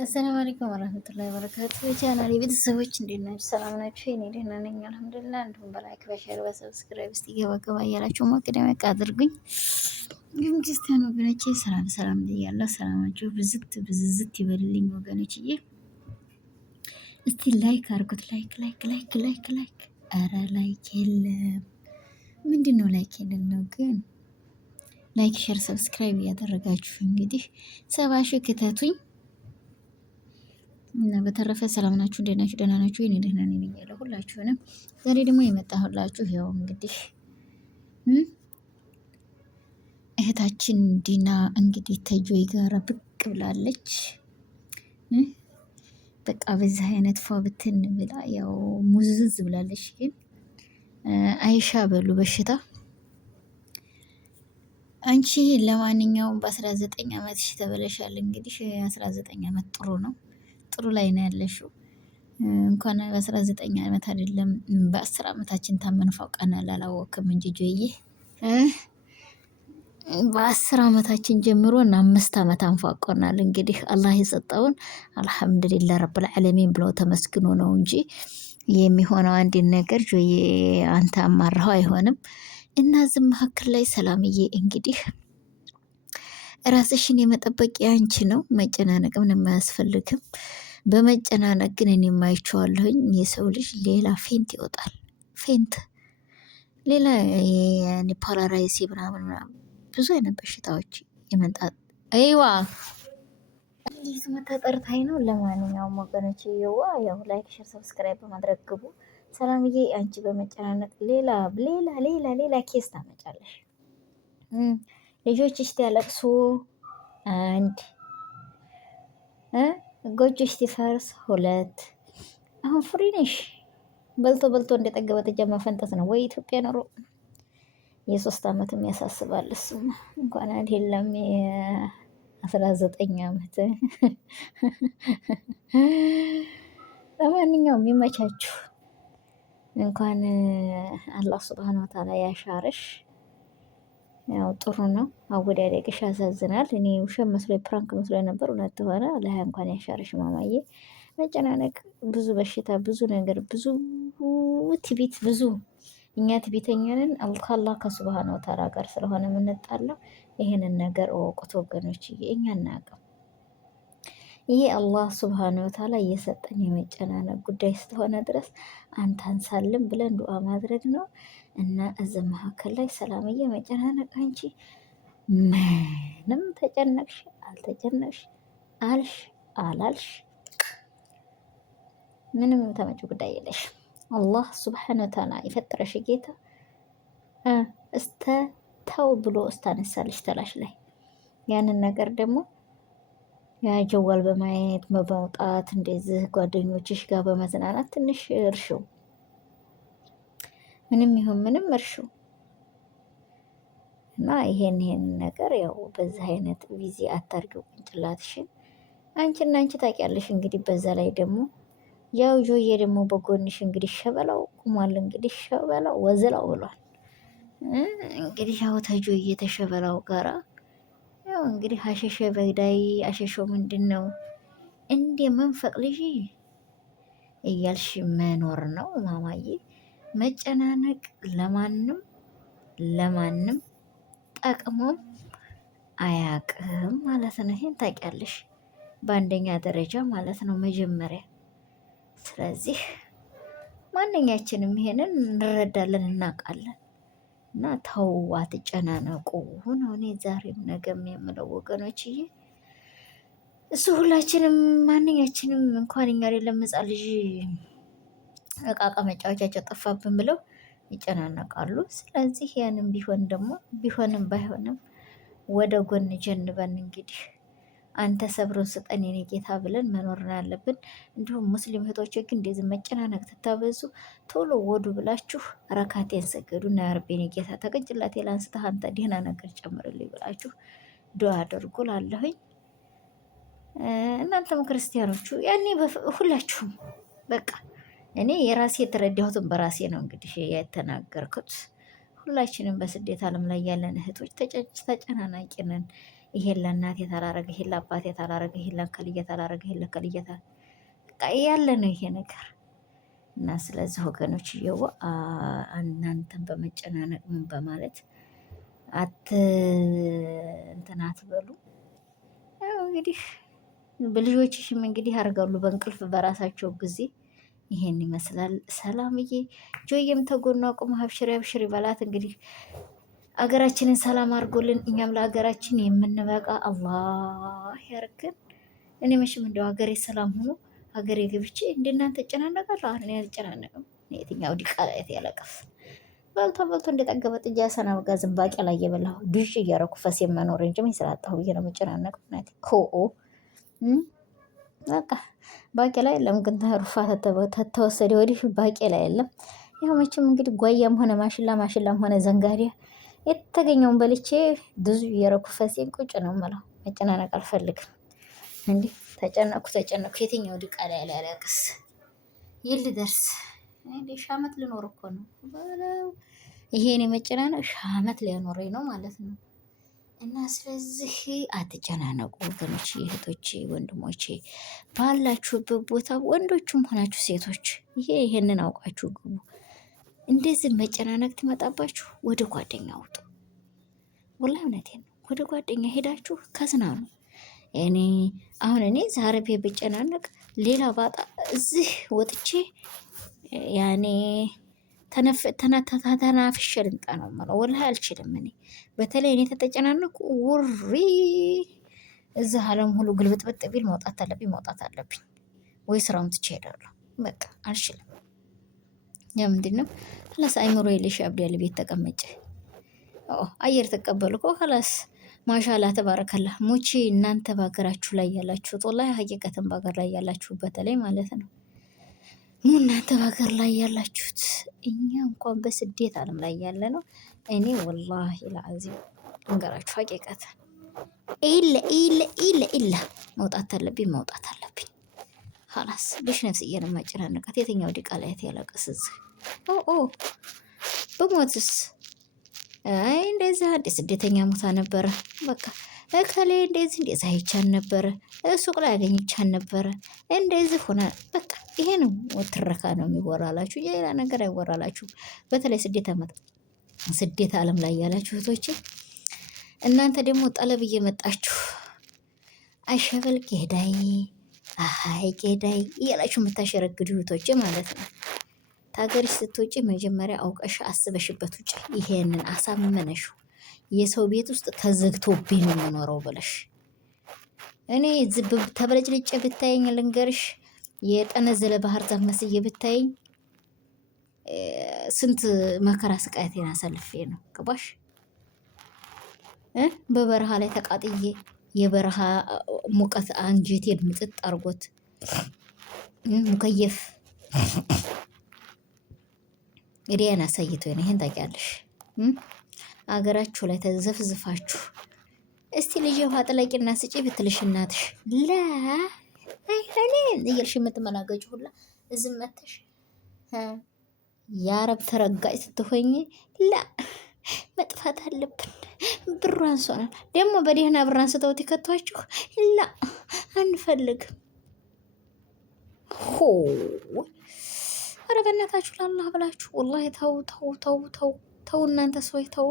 አሰላሙ አለይኩም ወራህመቱላሂ ወበረካቱ። የቻናሌ ቤተሰቦች እንዴት ናችሁ? ሰላም ናችሁ? እኔ ደህና ነኝ አልሐምዱሊላህ። እንዲሁም በላይክ በሼር በሰብስክራይብ እስቲ ገባ ገባ እያላችሁ ማቅደሚያ አድርጉኝ። እንዲሁም ክርስቲያን ወገኖቼ ሰላም ሰላም ብያለሁ። ሰላማችሁ ብዝት ብዝዝት ይበልልኝ ወገኖችዬ። እስቲ ላይክ አድርጉት። ላይክ ላይክ ላይክ ላይክ ላይክ። ኧረ ላይክ የለም። ምንድን ነው ላይክ የሌለው ግን? ላይክ ሼር ሰብስክራይብ እያደረጋችሁ እንግዲህ 70 ሺህ ክተቱኝ። እና በተረፈ ሰላም ናችሁ? እንዴት ናችሁ? ደህና ናችሁ? እኔ ደህና ነኝ ብያለሁ ሁላችሁንም። ዛሬ ደግሞ የመጣሁላችሁ ያው እንግዲህ እህታችን ዲና እንግዲህ ተጆይ ጋር ብቅ ብላለች። በቃ በዚህ አይነት ፏ ብትን ብላ ያው ሙዝዝ ብላለች። ግን አይሻ በሉ በሽታ አንቺ ለማንኛውም በ19 ዓመትሽ ተበለሻል። እንግዲህ 19 ዓመት ጥሩ ነው። ጥሩ ላይ ነው ያለሽው። እንኳን በ19 ዓመት አይደለም በ10 ዓመታችን ታመን ፋውቀናል። አላወቅም እንጂ ጆዬ በ10 ዓመታችን ጀምሮ እና 5 ዓመት አንፋቆናል። እንግዲህ አላህ የሰጠውን አልሐምዱሊላህ ረብል ዓለሚን ብለው ተመስግኖ ነው እንጂ የሚሆነው አንድን ነገር ጆዬ አንተ አማራኸው አይሆንም። እና እዚህ መካከል ላይ ሰላምዬ እንግዲህ ራስሽን የመጠበቅ ያንቺ ነው። መጨናነቅ ምንም አያስፈልግም። በመጨናነቅ ግን እኔ የማይቸዋለሁኝ የሰው ልጅ ሌላ ፌንት ይወጣል። ፌንት ሌላ ፓራላይሲ ምናምን ብዙ አይነት በሽታዎች የመንጣት አይዋ እንዲህ መታጠርታይ ነው። ለማንኛውም ወገኖች የዋ ያው ላይክ ሼር ሰብስክራይብ በማድረግ ግቡ። ሰላምዬ አንቺ በመጨናነቅ ሌላ ሌላ ሌላ ሌላ ኬስ ታመጫለሽ። ልጆችሽ ያለቅሱ አንድ ጎጆሽ ሲፈርስ ሁለት። አሁን ፍሪ ነሽ። በልቶ በልቶ እንደጠገበ ጥጃ መፈንጠት ነው ወይ ኢትዮጵያ ኖሮ። የ3 ዓመትም ያሳስባል። እሱም እንኳን አይደለም የ19 ዓመት። ለማንኛውም ይመቻችሁ። እንኳን አላህ ሱብሃነሁ ወተዓላ ያሻርሽ። ያው ጥሩ ነው። አወዳደቅሽ ያሳዝናል። እኔ ውሸት መስሎ ፕራንክ መስሎ ነበር። እውነት ሆነ። አላህ እንኳን ያሻርሽ ማማዬ። መጨናነቅ፣ ብዙ በሽታ፣ ብዙ ነገር፣ ብዙ ትቢት፣ ብዙ እኛ ትቢተኛ ነን። ከአላህ ከሱብሃነሁ ወተዓላ ጋር ስለሆነ የምንጣለው ይሄንን ነገር እወቁት ወገኖች። እኛ እናውቅም። ይሄ አላህ ሱብሃነሁ ወተዓላ እየሰጠን የመጨናነቅ ጉዳይ ስለሆነ ድረስ አንተ አንሳልን ብለን ዱዓ ማድረግ ነው። እና እዚህ መካከል ላይ ሰላምዬ መጨናነቅ አንቺ ምንም ተጨነቅሽ አልተጨነቅሽ አልሽ አላልሽ ምንም ተመጭ ጉዳይ የለሽ። አላህ ሱብሃነሁ ወተዓላ የፈጠረሽ ጌታ እስተ ተው ብሎ እስታነሳልሽ ተላሽ ላይ ያንን ነገር ደግሞ ያ ጀዋል በማየት በመውጣት እንደዚህ ጓደኞችሽ ጋር በመዝናናት ትንሽ እርሽው። ምንም ይሁን ምንም እርሽው እና ይሄን ነገር ያው በዚህ አይነት ቪዚ አታርጊው ቅንጭላትሽን። አንቺና አንቺ ታውቂያለሽ። እንግዲህ በዛ ላይ ደግሞ ያው ጆዬ ደግሞ በጎንሽ እንግዲህ ሸበላው ቁሟል። እንግዲህ ሸበላው ወዝላው ብሏል። እንግዲህ ያው ተጆዬ ተሸበላው ጋራ ያው እንግዲህ አሸሸ በግዳይ አሸሸው ምንድን ነው እንደ መንፈቅ ልጅ እያልሽ መኖር ነው ማማዬ። መጨናነቅ ለማንም ጠቅሞም አያቅም ማለት ነው። ይሄን ታውቂያለሽ፣ በአንደኛ ደረጃ ማለት ነው መጀመሪያ። ስለዚህ ማንኛችንም ይሄንን እንረዳለን እናውቃለን። እና ተው አትጨናነቁ ነው እኔ ዛሬም ነገም የምለው ወገኖችዬ። እሱ ሁላችንም ማንኛችንም እንኳን እኛ አይደለም ሕፃን ልጅ እቃቃ መጫወቻቸው ጠፋብን ብለው ይጨናነቃሉ። ስለዚህ ያንም ቢሆን ደግሞ ቢሆንም ባይሆንም ወደ ጎን ጀንበን እንግዲህ አንተ ሰብሮን ስጠን የኔ ጌታ ብለን መኖር ያለብን። እንዲሁም ሙስሊም እህቶች ግን እንደዚህ መጨናነቅ ትታበዙ ቶሎ ወዱ ብላችሁ ረካቴን ሰገዱ እና ያረቤን ጌታ ተቀጭላቴ ላንስተህ አንተ ደህና ነገር ጨምርልኝ ብላችሁ ዱዓ አድርጉ ላለሁኝ። እናንተም ክርስቲያኖቹ ያኔ ሁላችሁም በቃ እኔ የራሴ የተረዳሁትን በራሴ ነው እንግዲህ የተናገርኩት። ሁላችንም በስደት ዓለም ላይ ያለን እህቶች ተጨናናቂ ነን። ይሄን ለእናቴ ታላረገ፣ ይሄን ለአባቴ ታላረገ፣ ይሄን ለከልዬ ታላረገ፣ ይሄን ለከልዬ ያለ ነው ይሄ ነገር እና ስለዚህ ወገኖች እየው እናንተን በመጨናነቅ ምን በማለት እንትን አትበሉ። ያው እንግዲህ በልጆችሽም እንግዲህ ያርጋሉ በእንቅልፍ በራሳቸው ጊዜ። ይሄን ይመስላል። ሰላምዬ ጆየም ተጎኗ ቁም አብሽሪ አብሽሪ በላት። እንግዲህ አገራችንን ሰላም አድርጎልን እኛም ለሀገራችን የምንበቃ አላህ ያርገን። እኔ መቼም እንደው ሀገሬ ሰላም ሆኖ ሀገሬ ገብቼ እንደናንተ እጨናነቃለሁ። አሁን እኔ አልጨናነቅም። የትኛው ዲቃላየት ያለቀስ በልቶ በልቶ እንደጠገበ ጥጃ ሰናብጋ ዝንባቄ ላይ እየበላሁ ዱሽ እያረኩ ፈስ የመኖር እንጂ ምን ስላጣሁ ብዬ ነው የምጨናነቀው። ናት ሆ በቃ ባቄላ የለም ግን ሩፋ ተተወሰደ ወዲህ ባቄላ የለም። ያው መቼም እንግዲህ ጓያም ሆነ ማሽላም ሆነ ዘንጋሪያ የተገኘውን በልቼ ብዙ እያረኩ ፈሴን ቁጭ ነው የምለው። መጨናነቅ አልፈልግም። እንዲህ ተጨነኩ የትኛው ዲቃላ ላይ ያለቅስ ይል ደርስ እንዴ ሻመት ልኖር እኮ ነው በለው። ይሄን የመጨናነቅ ሻመት ሊያኖረኝ ነው ማለት ነው። እና ስለዚህ አትጨናነቁ ወገኖች፣ እህቶቼ፣ ወንድሞቼ ባላችሁበት ቦታ ወንዶችም ሆናችሁ ሴቶች ይሄንን አውቃችሁ ግቡ። እንደዚህ መጨናነቅ ትመጣባችሁ ወደ ጓደኛ ውጡ። ወላሂ እውነቴን ነው። ወደ ጓደኛ ሄዳችሁ ከዝናኑ። እኔ ዛሬ ብጨናነቅ ሌላ ባጣ እዚህ ወጥቼ ያኔ ተናፍሼ ልምጣ ነው የምለው። ወላሂ አልችልም። እኔ በተለይ እኔ ተጨናነቁ ውሪ እዚህ ዓለም ሁሉ ግልብጥብጥ ቢል መውጣት አለብኝ ወይ ስራውን ትቼ እሄዳለሁ። በቃ አልችልም። ምንድን ነው ላስ አይምሮ የለሽ አብዲያል ቤት ተቀመጨ አየር ተቀበሉ እኮ ላስ ማሻላ ተባረከላ። ሙቺ እናንተ በሀገራችሁ ላይ ያላችሁት ወላሂ ሀቂቀትን በሀገር ላይ ያላችሁ በተለይ ማለት ነው እናንተ በሀገር ላይ ያላችሁት እኛ እንኳን በስደት ዓለም ላይ ያለ ነው። እኔ ወላሂ ለአዚም እንገራችሁ ሀቂቀትን ኢለ መውጣት አለብኝ ሀላስ ልሽ ነፍስዬን ማጨናነቃት የትኛው ዲቃላየት ያለቀስ እዚህ በሞትስ አይ እንደዛ አንድ ስደተኛ ሞታ ነበረ። በቃ እከሌ እንደዚህ አይቻን ነበረ፣ ሱቅ ላይ አገኝቻን ነበረ፣ እንደዚህ ሆነ። በቃ ይሄ ነው ትረካ ነው የሚወራላችሁ፣ ሌላ ነገር አይወራላችሁ። በተለይ ስደት ዓለም ላይ ያላችሁ እህቶቼ እናንተ ደግሞ ጠለብ እየመጣችሁ አሸበል ጌዳይ አሃይ ጌዳይ እያላችሁ የምታሸረግዱ እህቶቼ ማለት ነው። ታገርሽ ስትወጪ መጀመሪያ አውቀሽ አስበሽበት ውጪ። ይሄንን አሳመነሽ የሰው ቤት ውስጥ ተዘግቶብኝ ነው የምኖረው ብለሽ እኔ ዝብ ተበለጭልጭ ብታየኝ ልንገርሽ የጠነዘለ ባህር ዛፍ መስዬ ብታየኝ ስንት መከራ ስቃየቴን አሳልፌ ነው ገባሽ? በበረሃ ላይ ተቃጥዬ የበረሃ ሙቀት አንጀቴን ምጥጥ አርጎት ሙከየፍ እዲያን አሳይቶ ነው። ይሄን ታውቂያለሽ? አገራችሁ ላይ ተዘፍዝፋችሁ እስቲ ልጅ ውሃ ጥለቂና ስጪ ብትልሽ እናትሽ ላ አይሆንም እያልሽ የምትመናገጭ ሁላ እዝም መተሽ የአረብ ተረጋጭ ስትሆኝ ላ መጥፋት አለብን ብሩ አንሶናል። ደግሞ በደህና ብር አንስተውት ይከቷችሁ ላ አንፈልግም። ኧረ በእናታችሁ ለአላህ ብላችሁ ወላሂ ተው እናንተ ሰዎች ተው።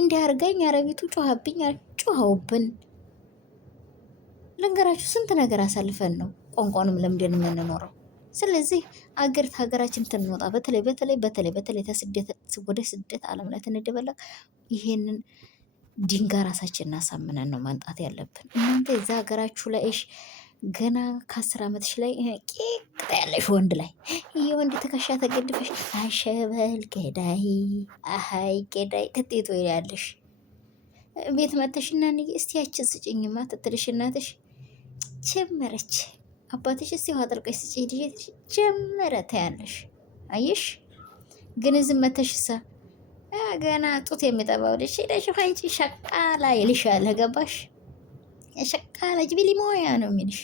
እንዲያርገኝ አረቢቱ ጮኸብኝ ጮኸውብን ልንገራችሁ ስንት ነገር አሳልፈን ነው ቋንቋንም ለምደን የምንኖረው። ስለዚህ ሀገራችን ትንወጣ በተለይ ወደ ስደት ዓለም ላይ ትንደበለቅ ይሄንን ድንጋይ ራሳችን እናሳምነን ነው ማንጣት ያለብን። እናንተ የዛ ሀገራችሁ ላይ ገና ከ10 ዓመትሽ ላይ ቂቅ ያለሽ ወንድ ላይ የወንድ ትከሻ ተገድፈሽ አሸበል ገዳይ አሃይ ገዳይ ትጤቶ ያለሽ ቤት መተሽና እስቲ ያችን ስጭኝማ ትትልሽ እናትሽ ጀመረች። አባትሽ እስቲ ውሃ ጠልቀሽ ስጭኝ ልጅ ጀመረ ታያለሽ። አየሽ ግን ዝም መተሽሳ ገና ጡት የሚጠባው ልጅ ሄደሽ አንቺ ሸቃላ ይልሻል። ገባሽ? ሸቃላ ጅቢሊ ሞያ ነው የሚልሽ።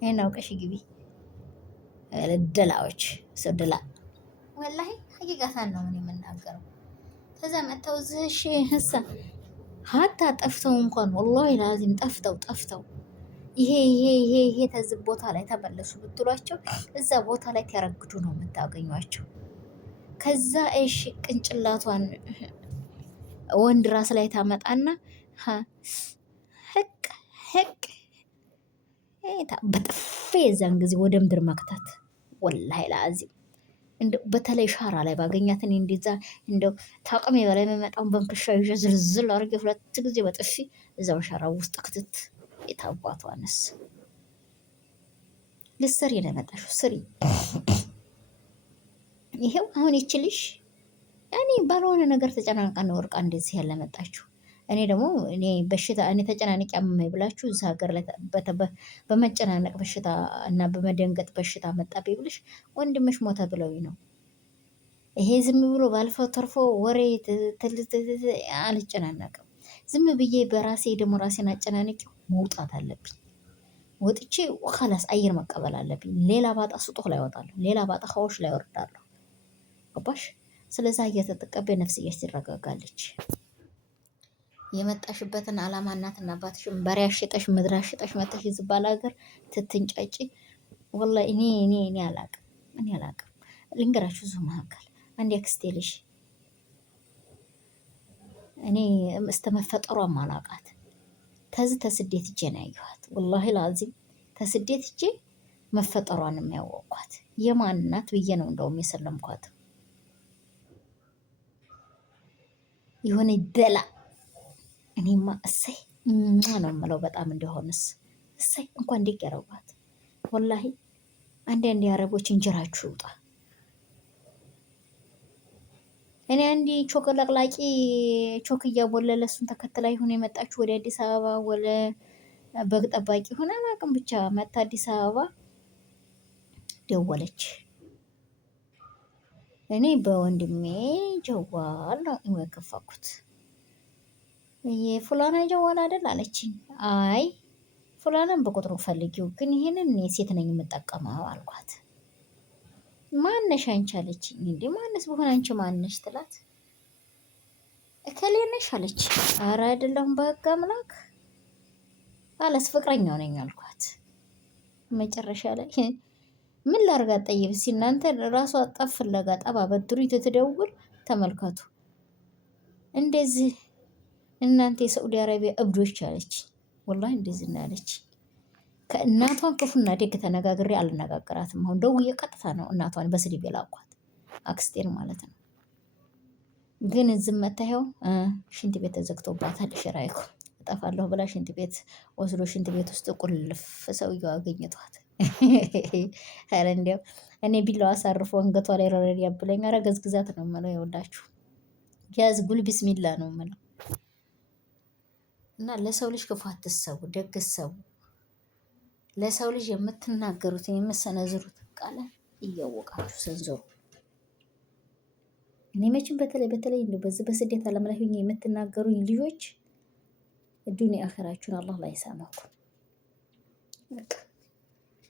ይሄን አውቀሽ ግቢ። ደላዎች ሰደላ ወላሂ ሀቂቃታን ነው የምናገረው። ከዛ መተው ዝሽ ህሳ ሀታ ጠፍተው እንኳን ወላሂ ላዚም ጠፍተው ይሄ ተዝብ ቦታ ላይ ተመለሱ ብትሏቸው እዛ ቦታ ላይ ተረግዱ ነው የምታገኟቸው። ከዛ እሺ ቅንጭላቷን ወንድ ራስ ላይ ታመጣና ህቅ ህቅ በጥፌ የዛን ጊዜ ወደ ምድር መክታት ወላሂ ላዚም በተለይ ሻራ ላይ ባገኛት እኔ እንደዛ እንደው ታቅሜ በላይ የሚመጣውን በንክሻ ይዤ ዝልዝል አድርጌ 2 ጊዜ በጥፊ እዛው ሻራ ውስጥ ክትት። የታባቷንስ ልትሰሪ ነው የመጣሽው? ስሪ። ይሄው አሁን ይችልሽ እኔ ባልሆነ ነገር ተጨናንቃ ነው ወርቃ እንደዚህ ያለ መጣችሁ። እኔ ደግሞ በሽታ እኔ ተጨናንቅ ያመመኝ ብላችሁ እዛ ሀገር ላይ በመጨናነቅ በሽታ እና በመደንገጥ በሽታ መጣብኝ ብልሽ ወንድምሽ ሞተ ብለውኝ ነው። ይሄ ዝም ብሎ ባልፈው ተርፎ ወሬ አልጨናነቅም። ዝም ብዬ በራሴ ደግሞ ራሴን አጨናንቄ መውጣት አለብኝ። ወጥቼ ኸላስ አየር መቀበል አለብኝ። ሌላ ባጣ ስጦህ ላይ ወጣለሁ፣ ሌላ ባጣ ኸዎች ላይ ወርዳለሁ። ገባሽ? ስለዛ እየተጠቀበ ነፍስዬሽ ትረጋጋለች። የመጣሽበትን አላማ እናትና አባትሽን በሬ አሽጠሽ ምድር አሽጠሽ መጥተሽ ዝባል ሀገር ትትንጫጭ። ወላሂ እኔ አላቅም። ልንገራችሁ እዚሁ መካከል አንድ ያክስቴ ልጅ እኔ እስተመፈጠሯ ማላቃት ተስደት እጄ ነው ያየኋት። ወላሂ ላዚም ተስደት እጄ መፈጠሯን የሚያወቅኳት የማን ናት ብዬ ነው እንደውም የሰለምኳት። የሆነ ደላ እኔማ እሰይ ነው የምለው በጣም እንደሆነስ እሰይ እንኳን እንዴት ያረጓት። ወላሂ አንዳንድ የአረቦች እንጀራችሁ ይውጣ። እኔ አንዲ ቾክ ለቅላቂ ቾክ እያቦለለ እሱን ተከትላ ይሁን የመጣችሁ ወደ አዲስ አበባ ወለ በግ ጠባቂ ሆነ አላውቅም። ብቻ መታ አዲስ አበባ ደወለች። እኔ በወንድሜ ጀዋል ነው የከፋኩት። የፉላና ጀዋል አይደል አለችኝ። አይ ፉላናን በቁጥሩ ፈልጊው፣ ግን ይሄንን እኔ ሴት ነኝ የምጠቀመው አልኳት። ማነሽ አንቺ አለችኝ። እንዴ ማነስ በሆነ አንቺ ማነሽ ትላት። እከሌ ነሽ አለች። ኧረ አይደለሁም በህግ አምላክ አለስ ፍቅረኛው ነኝ አልኳት። መጨረሻ ላይ ምን ላርጋት ጠይብ እናንተ ራሷ ጠፍ ፍለጋ ጠባ በድሩ ትደውል ተመልከቱ። እንደዚህ እናንተ የሳዑዲ አረቢያ እብዶች አለች። ወላሂ እንደዚህ እናለች። ከእናቷን ክፉና ደግ ተነጋግሬ አልነጋገራትም። አሁን ደውዬ ቀጥታ ነው እናቷን በስድብ የላኳት አክስቴን ማለት ነው። ግን እዝም መታየው ሽንት ቤት ተዘግቶባታል። ሽራይኩ እጠፋለሁ ብላ ሽንት ቤት ወስዶ ሽንት ቤት ውስጥ ቁልፍ ሰውየው አገኘቷት። ኧረ እንዲያው እኔ ቢላው አሳርፎ አንገቷ ላይ ረረድ ያብለኝ። ኧረ ገዝግዛት ነው የምለው። ይኸውላችሁ ያዝ ጉል ቢስሚላ ነው የምለው። እና ለሰው ልጅ ክፉ አትሰቡ፣ ደግ ሰቡ። ለሰው ልጅ የምትናገሩትን የምትሰነዝሩት ቃል እያወቃችሁ ሰንዘሩ። እኔ መቼም በተለይ እንደው በዚህ በስደት ዓለም ላይ ሆኜ የምትናገሩኝ ልጆች ዱንያ አኺራችሁን አላህ ላይ ይሳማችሁ።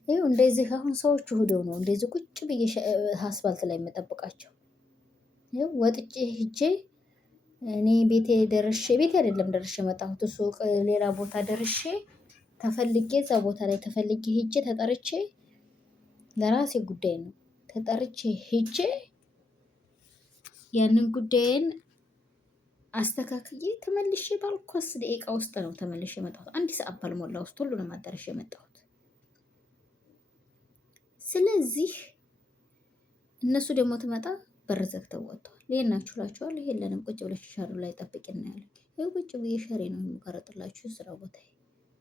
ይኸው እንደዚህ አሁን ሰዎቹ ሄደው ነው እንደዚህ ቁጭ ብዬ አስፋልት ላይ የምጠብቃቸው። ይኸው ወጥቼ ሂጄ እኔ ቤቴ አይደለም ደርሼ መጣሁት ሱቅ ሌላ ቦታ ደርሼ ተፈልጌ እዛ ቦታ ላይ ተፈልጌ ሂጄ ተጠርቼ ለራሴ ጉዳይ ነው ተጠርቼ ሂጄ ያንን ጉዳይን አስተካክዬ ተመልሼ ባልኳስ ደቂቃ ውስጥ ነው ተመልሼ የመጣሁት። 1 ሰዓት ባልሞላ ውስጥ ሁሉንም አዳርሼ የመጣሁት። ስለዚህ እነሱ ደግሞ ትመጣ በር ዘግተው ወጥተዋል። ይሄናችሁ እላችኋል። ይሄ የለንም ቁጭ ብለሽ ሻሩ ላይ ጠብቂና ያለ ይሄ ቁጭ ብዬ ሸሬ ነው የምቀረጥላችሁ ስራ ቦታዬ።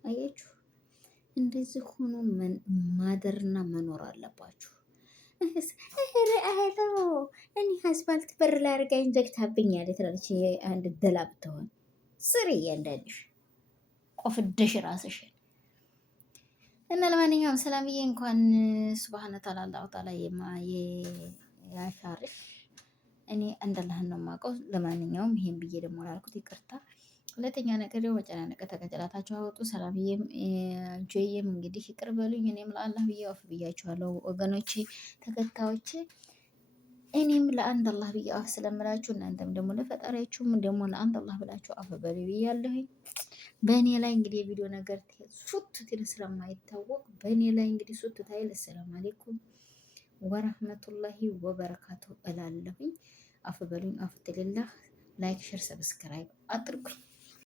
አያችሁ እንደዚህ ሆኖ ማደርና መኖር አለባችሁ። እኔ አስፋልት በር ላይ አድርጋኝ ዘግታብኛል ትላለች። አንድ ደላ ብትሆን ስሪ እያንዳንድሽ ቆፍደሽ ራስሽን እና ለማንኛውም ሰላምዬ እንኳን ሱብሃነ ተዓላ አላሁ ተዓላ ያሻርሽ። እኔ እንደላህን ነው የማውቀው። ለማንኛውም ይሄን ብዬ ደግሞ ላልኩት ይቅርታ። ሁለተኛ ነገር ደግሞ መጨናነቀ ተቀጨላታችሁ አወጡ። ሰላምዬም ጆዬም እንግዲህ ይቅር በሉኝ። እኔም ለአላህ ብዬ አፍ ብያችኋለሁ ወገኖቼ፣ ተከታዮቼ። እኔም ለአንድ አላህ ብዬ አፍ ስለምላችሁ እናንተም ደግሞ ለፈጣሪያችሁም ደግሞ ለአንድ አላህ ብላችሁ አፍ በሉ ብያለሁኝ። በእኔ ላይ እንግዲህ የቪዲዮ ነገር ሱት ትል ስለማይታወቅ በእኔ ላይ እንግዲህ ሱት ታይል። አሰላሙ አሌይኩም ወረህመቱላሂ ወበረካቱ እላለሁኝ። አፍ በሉኝ። አፍትልላህ ላይክ፣ ሸር፣ ሰብስክራይብ አድርጉኝ።